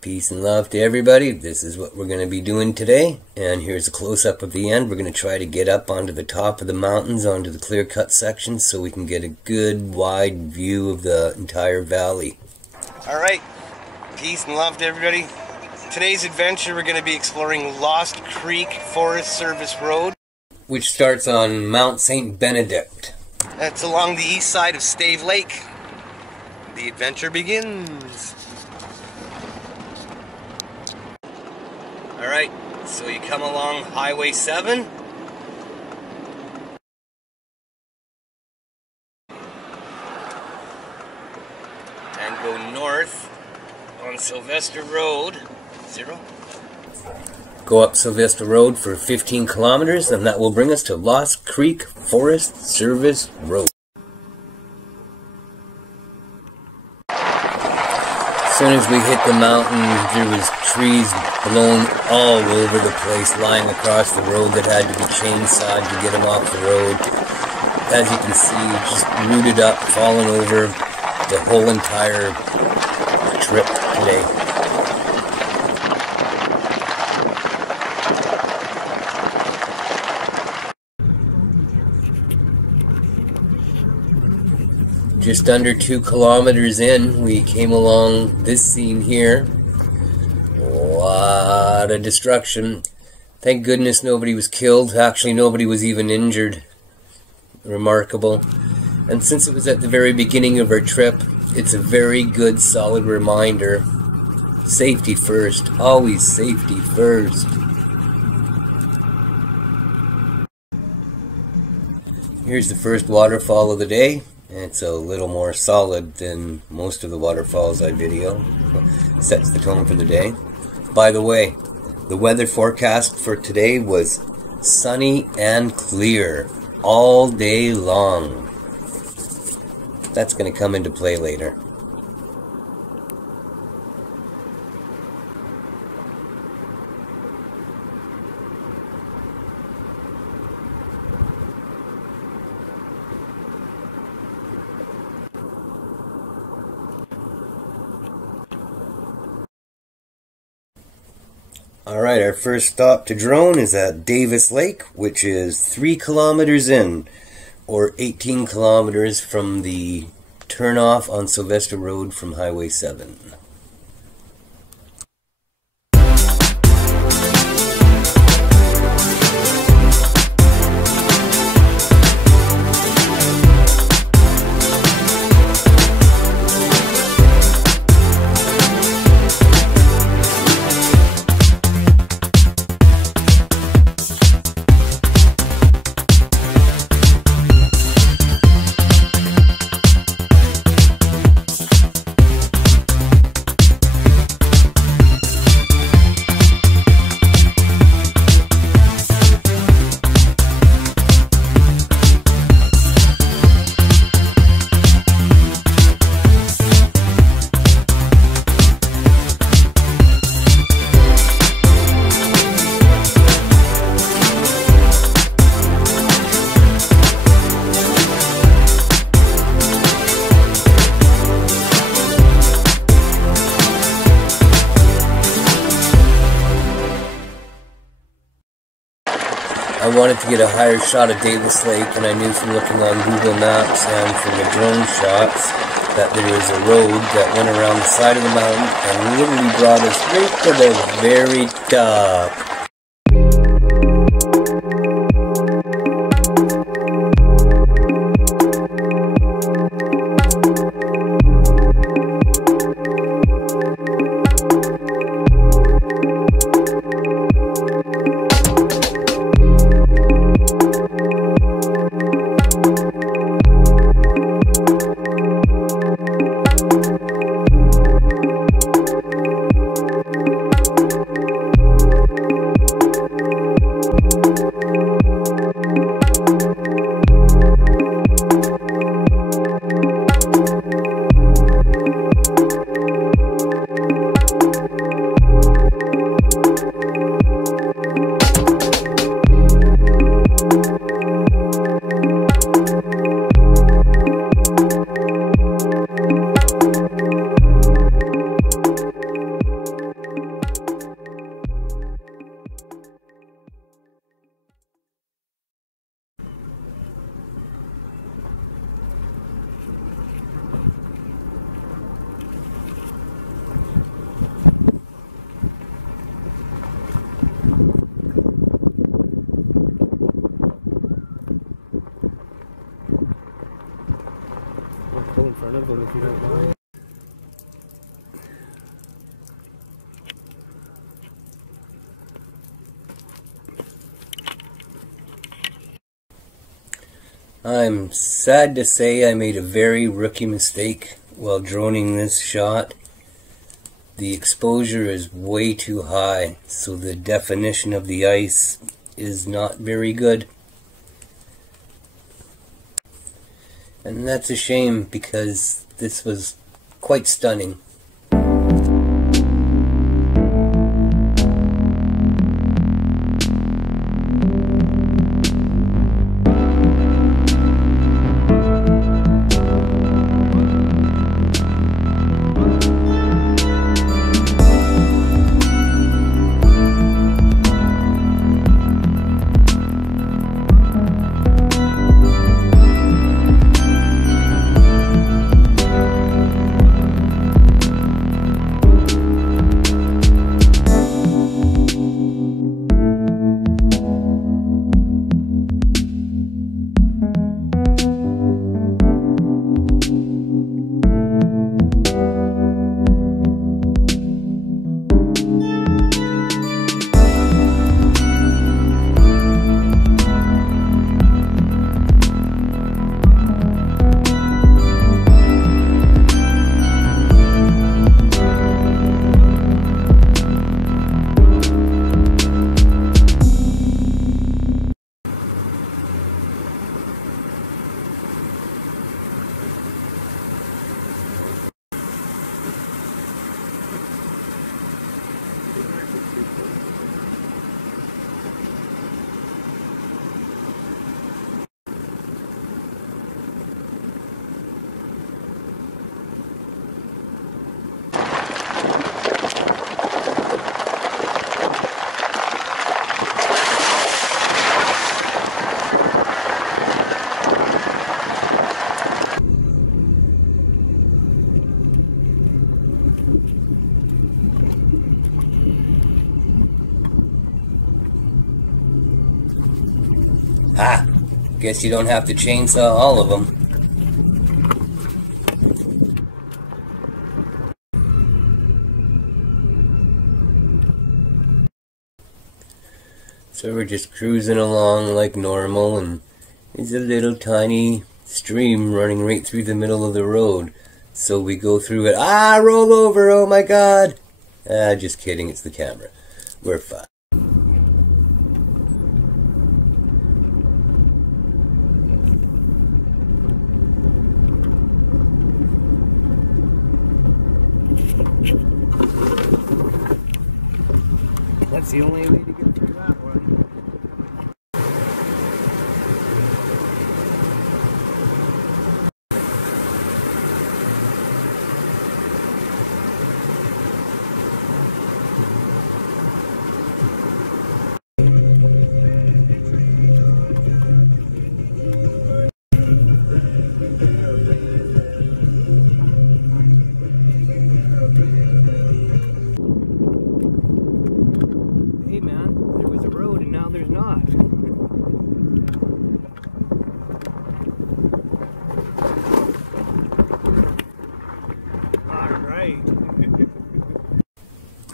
Peace and love to everybody. This is what we're going to be doing today. And here's a close-up of the end. We're going to try to get up onto the top of the mountains, onto the clear-cut sections, so we can get a good wide view of the entire valley. Alright, peace and love to everybody. Today's adventure, we're going to be exploring Lost Creek Forest Service Road, which starts on Mount St. Benedict. That's along the east side of Stave Lake. The adventure begins. Alright, so you come along Highway 7. And go north on Sylvester Road. Go up Sylvester Road for 15 kilometers, and that will bring us to Lost Creek Forest Service Road. As soon as we hit the mountain, there was trees blown all over the place, lying across the road that had to be chainsawed to get them off the road. As you can see, just rooted up, fallen over the whole entire trip today. Just under 2 kilometers in, we came along this scene here. A lot of destruction. Thank goodness nobody was killed. Actually, nobody was even injured. Remarkable. And since it was at the very beginning of our trip, it's a very good, solid reminder. Safety first. Always safety first. Here's the first waterfall of the day. It's a little more solid than most of the waterfalls I video. Sets the tone for the day. By the way, the weather forecast for today was sunny and clear all day long. That's going to come into play later. Alright, our first stop to drone is at Davis Lake, which is 3 kilometers in, or 18 kilometers from the turnoff on Sylvester Road from Highway 7. I wanted to get a higher shot of Davis Lake, and I knew from looking on Google Maps and from the drone shots that there was a road that went around the side of the mountain and literally brought us right to the very top. I'm sad to say I made a very rookie mistake while droning this shot. The exposure is way too high, so the definition of the ice is not very good. And that's a shame because this was quite stunning. Ah, guess you don't have to chainsaw all of them. So we're just cruising along like normal, and there's a little tiny stream running right through the middle of the road. So we go through it. Ah, roll over, oh my god! Ah, just kidding, it's the camera. We're fine. That's the only way to get through that one.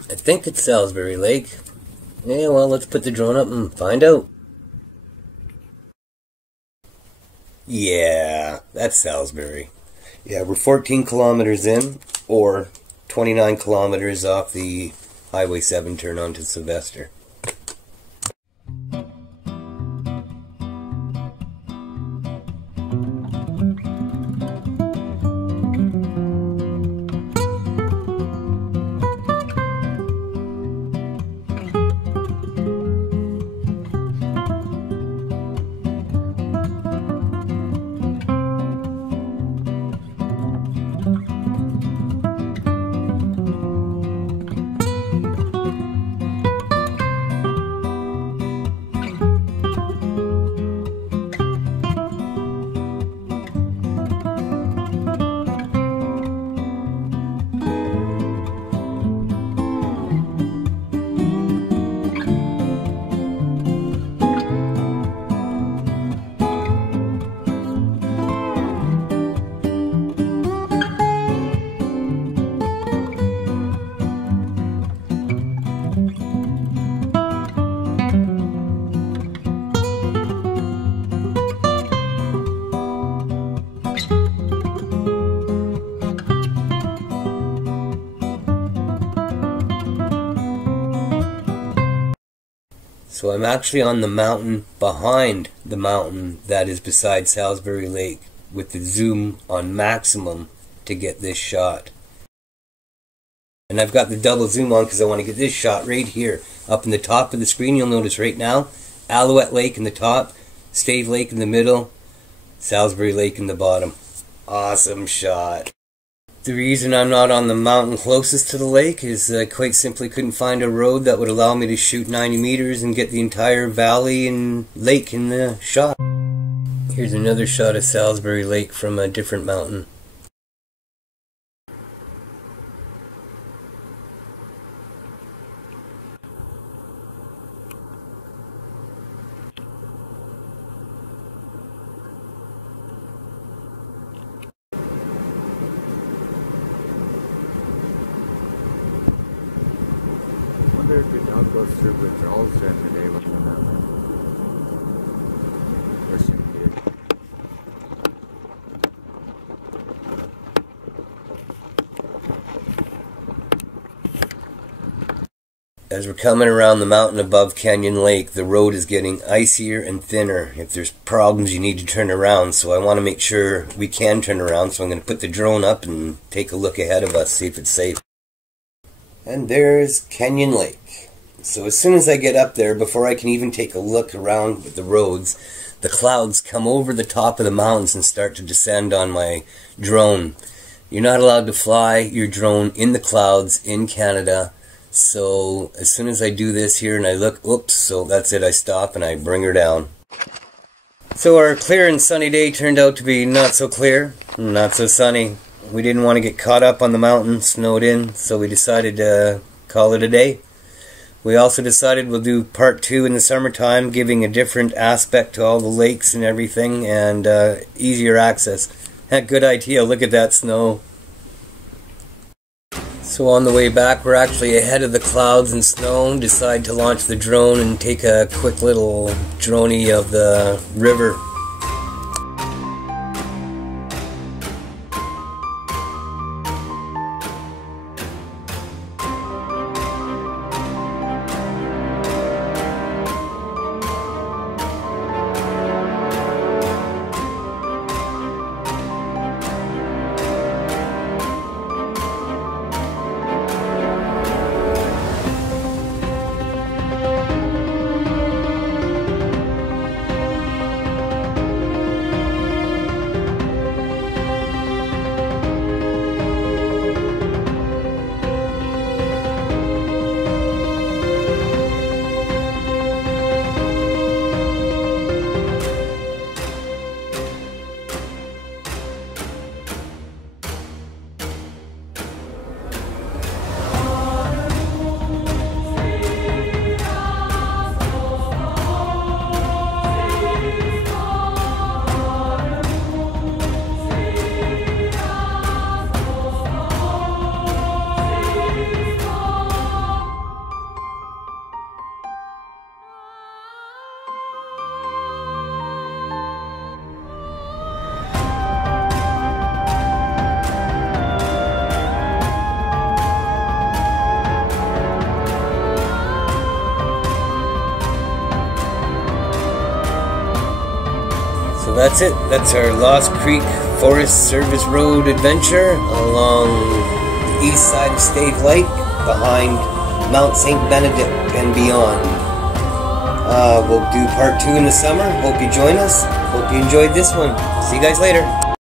I think it's Salsbury Lake. Yeah, well, let's put the drone up and find out. Yeah, that's Salsbury. Yeah, we're 14 kilometers in, or 29 kilometers off the Highway 7 turn onto Sylvester. So I'm actually on the mountain behind the mountain that is beside Salsbury Lake with the zoom on maximum to get this shot. And I've got the double zoom on because I want to get this shot right here. Up in the top of the screen, you'll notice right now, Alouette Lake in the top, Stave Lake in the middle, Salsbury Lake in the bottom. Awesome shot. The reason I'm not on the mountain closest to the lake is I quite simply couldn't find a road that would allow me to shoot 90 meters and get the entire valley and lake in the shot. Here's another shot of Salsbury Lake from a different mountain. I wonder if it now goes through withdrawals during the day with the mountain. Wishing it did. As we're coming around the mountain above Kenyon Lake, the road is getting icier and thinner. If there's problems, you need to turn around, so I want to make sure we can turn around, so I'm going to put the drone up and take a look ahead of us, see if it's safe. And there's Kenyon Lake. So as soon as I get up there, before I can even take a look around with the roads, the clouds come over the top of the mountains and start to descend on my drone. You're not allowed to fly your drone in the clouds in Canada. So as soon as I do this here and I look, oops, so that's it, I stop and I bring her down. So our clear and sunny day turned out to be not so clear, not so sunny. We didn't want to get caught up on the mountain, snowed in, so we decided to call it a day. We also decided we'll do part 2 in the summertime, giving a different aspect to all the lakes and everything, and easier access. Good idea, look at that snow. So on the way back, we're actually ahead of the clouds and snow, decide to launch the drone and take a quick little droney of the river. So that's it. That's our Lost Creek Forest Service Road adventure along the east side of Stave Lake, behind Mount St. Benedict and beyond. We'll do part 2 in the summer. Hope you join us. Hope you enjoyed this one. See you guys later.